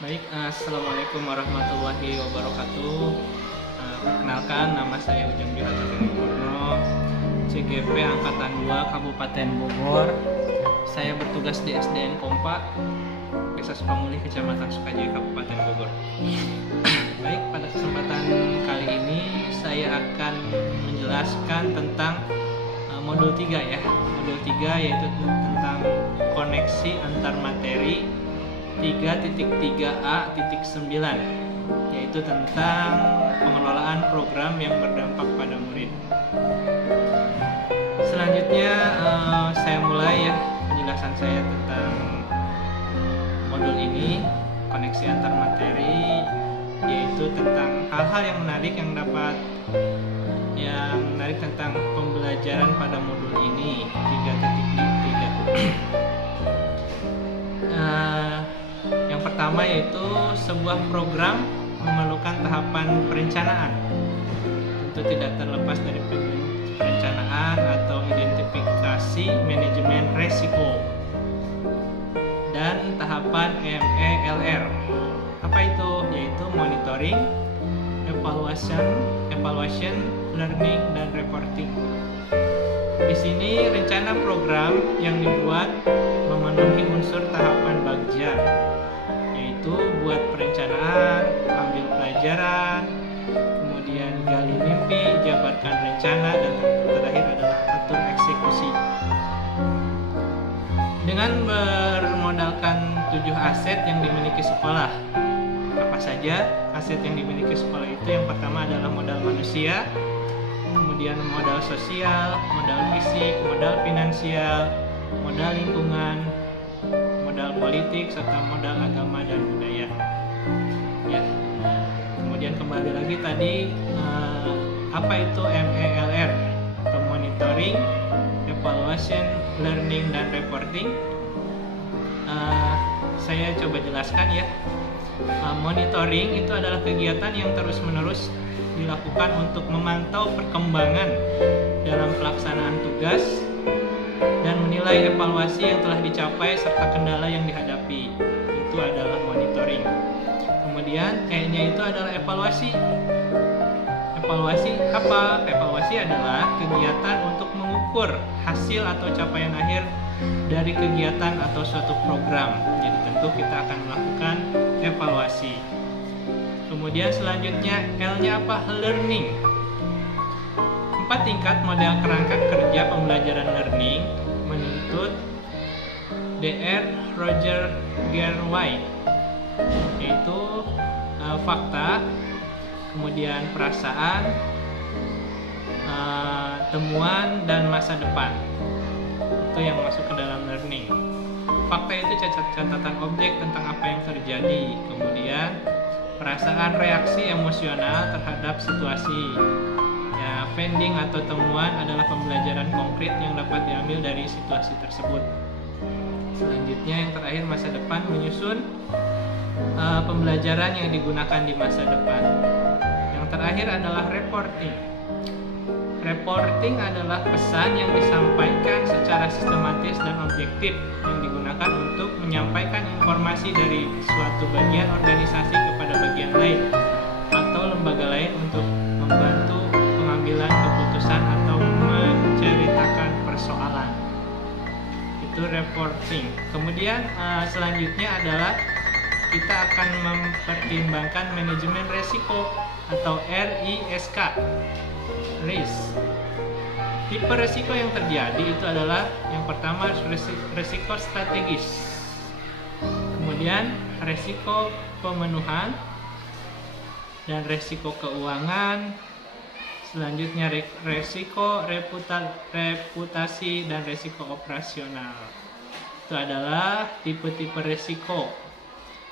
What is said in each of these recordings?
Baik, Assalamualaikum warahmatullahi wabarakatuh. Perkenalkan, nama saya Ujang Johansson Purno, CGP Angkatan 2 Kabupaten Bogor. Saya bertugas di SDN Kompa, Desa Sukamulih, Kecamatan Sukajaya, Kabupaten Bogor. Baik, pada kesempatan kali ini saya akan menjelaskan tentang modul 3 ya. Modul 3 yaitu tentang koneksi antar materi 3.3a.9, yaitu tentang pengelolaan program yang berdampak pada murid. Selanjutnya saya mulai ya penjelasan saya tentang modul ini, koneksi antar materi, yaitu tentang hal-hal yang menarik tentang pembelajaran pada modul ini 3.3. Yang pertama yaitu sebuah program memerlukan tahapan perencanaan. Tentu tidak terlepas dari perencanaan atau identifikasi manajemen resiko dan tahapan MELR. Apa itu? Yaitu monitoring, evaluation, learning, dan reporting. Di sini rencana program yang dibuat memenuhi unsur tahapan bagja, yaitu buat perencanaan, ambil pelajaran, kemudian gali mimpi, jabarkan rencana, dan terakhir adalah atur eksekusi. Dengan bermodalkan 7 aset yang dimiliki sekolah. Apa saja aset yang dimiliki sekolah itu? Yang pertama adalah modal manusia, kemudian modal sosial, modal fisik, modal finansial, modal lingkungan, modal politik, serta modal agama dan budaya. Ya. Kemudian kembali lagi tadi, apa itu MELR atau monitoring, evaluation, learning, dan reporting? Saya coba jelaskan ya. Monitoring itu adalah kegiatan yang terus-menerus dilakukan untuk memantau perkembangan dalam pelaksanaan tugas dan menilai evaluasi yang telah dicapai serta kendala yang dihadapi. Itu adalah monitoring. Kemudian E-nya itu adalah evaluasi. Evaluasi apa? Evaluasi adalah kegiatan untuk mengukur hasil atau capaian akhir dari kegiatan atau suatu program. Jadi tentu kita akan melakukan evaluasi. Kemudian selanjutnya L-nya apa? Learning. 4 tingkat model kerangka kerja pembelajaran learning menuntut Dr. Roger Gerway, yaitu fakta, kemudian perasaan, temuan, dan masa depan. Itu yang masuk ke dalam learning. Fakta itu catatan objek tentang apa yang terjadi, kemudian perasaan reaksi emosional terhadap situasi. Ya, finding atau temuan adalah pembelajaran konkret yang dapat diambil dari situasi tersebut. Selanjutnya yang terakhir masa depan, menyusun pembelajaran yang digunakan di masa depan. Yang terakhir adalah reporting. Reporting adalah pesan yang disampaikan secara sistematis dan objektif yang digunakan untuk menyampaikan informasi dari suatu bagian organisasi kepada bagian lain atau lembaga lain untuk membantu pengambilan keputusan atau menceritakan persoalan. Itu reporting. Kemudian selanjutnya adalah kita akan mempertimbangkan manajemen risiko atau RISK. Risk. Tipe risiko yang terjadi itu adalah yang pertama risiko strategis, kemudian risiko pemenuhan dan risiko keuangan, selanjutnya risiko reputasi dan risiko operasional. Itu adalah tipe-tipe risiko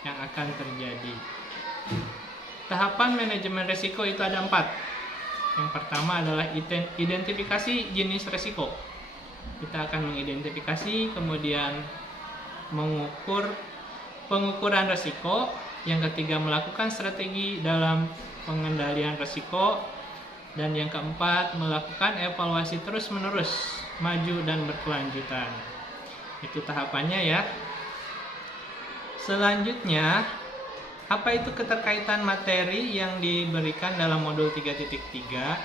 yang akan terjadi. Tahapan manajemen risiko itu ada 4. Yang pertama adalah identifikasi jenis risiko. Kita akan mengidentifikasi, kemudian mengukur pengukuran risiko. Yang ketiga, melakukan strategi dalam pengendalian risiko. Dan yang keempat, melakukan evaluasi terus-menerus, maju dan berkelanjutan. Itu tahapannya ya. Selanjutnya Apa itu keterkaitan materi yang diberikan dalam modul 3.3?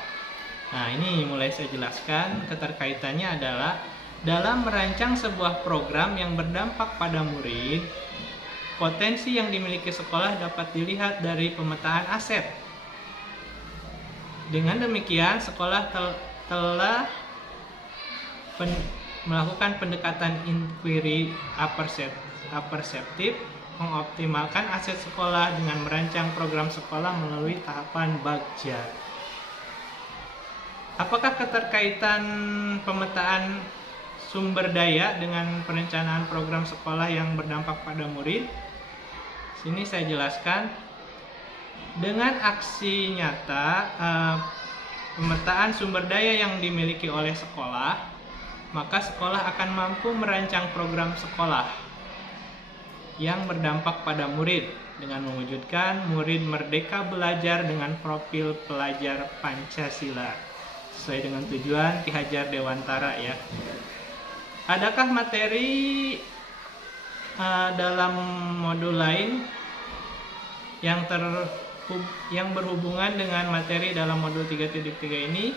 Nah, ini mulai saya jelaskan. Keterkaitannya adalah dalam merancang sebuah program yang berdampak pada murid, potensi yang dimiliki sekolah dapat dilihat dari pemetaan aset. Dengan demikian, sekolah telah melakukan pendekatan inquiry aperseptif, mengoptimalkan aset sekolah dengan merancang program sekolah melalui tahapan bagja. Apakah keterkaitan pemetaan sumber daya dengan perencanaan program sekolah yang berdampak pada murid? Sini saya jelaskan. Dengan aksi nyata pemetaan sumber daya yang dimiliki oleh sekolah, maka sekolah akan mampu merancang program sekolah yang berdampak pada murid dengan mewujudkan murid merdeka belajar dengan profil pelajar Pancasila sesuai dengan tujuan Ki Hajar Dewantara ya. Adakah materi dalam modul lain yang berhubungan dengan materi dalam modul 3.3 ini?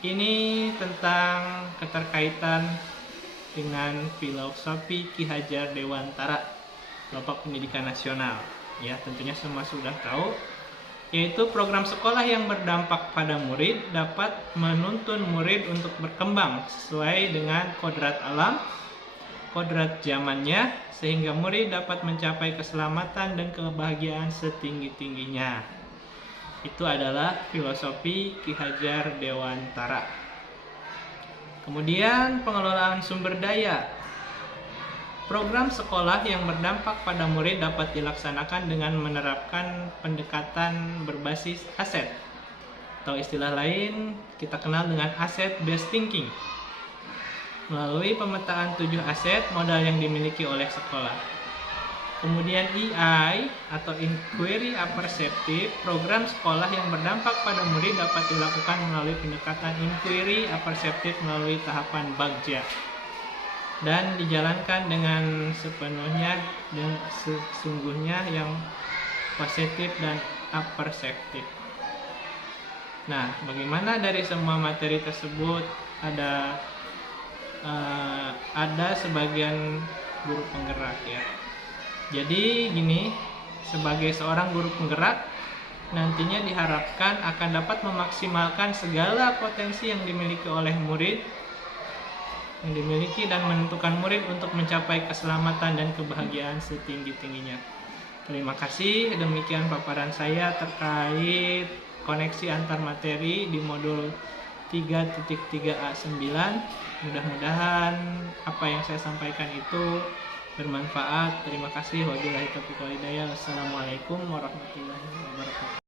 Ini tentang keterkaitan dengan filosofi Ki Hajar Dewantara, Bapak Pendidikan Nasional. Ya, tentunya semua sudah tahu, yaitu program sekolah yang berdampak pada murid dapat menuntun murid untuk berkembang sesuai dengan kodrat alam, kodrat zamannya, sehingga murid dapat mencapai keselamatan dan kebahagiaan setinggi-tingginya. Itu adalah filosofi Ki Hajar Dewantara. Kemudian pengelolaan sumber daya. Program sekolah yang berdampak pada murid dapat dilaksanakan dengan menerapkan pendekatan berbasis aset, atau istilah lain kita kenal dengan asset based thinking, melalui pemetaan 7 aset modal yang dimiliki oleh sekolah. Kemudian EI atau Inquiry Aperseptif, program sekolah yang berdampak pada murid dapat dilakukan melalui pendekatan Inquiry Aperseptif melalui tahapan bagja dan dijalankan dengan sepenuhnya dan sesungguhnya yang positif dan aperseptif. Nah, bagaimana dari semua materi tersebut ada sebagian guru penggerak ya. Jadi gini, sebagai seorang guru penggerak nantinya diharapkan akan dapat memaksimalkan segala potensi yang dimiliki oleh murid, yang dimiliki dan menentukan murid untuk mencapai keselamatan dan kebahagiaan setinggi-tingginya. Terima kasih, demikian paparan saya terkait koneksi antar materi di modul 3.3A9. Mudah-mudahan apa yang saya sampaikan itu bermanfaat. Terima kasih. Wabillahi taufiq wal hidayah. Wassalamualaikum warahmatullahi wabarakatuh.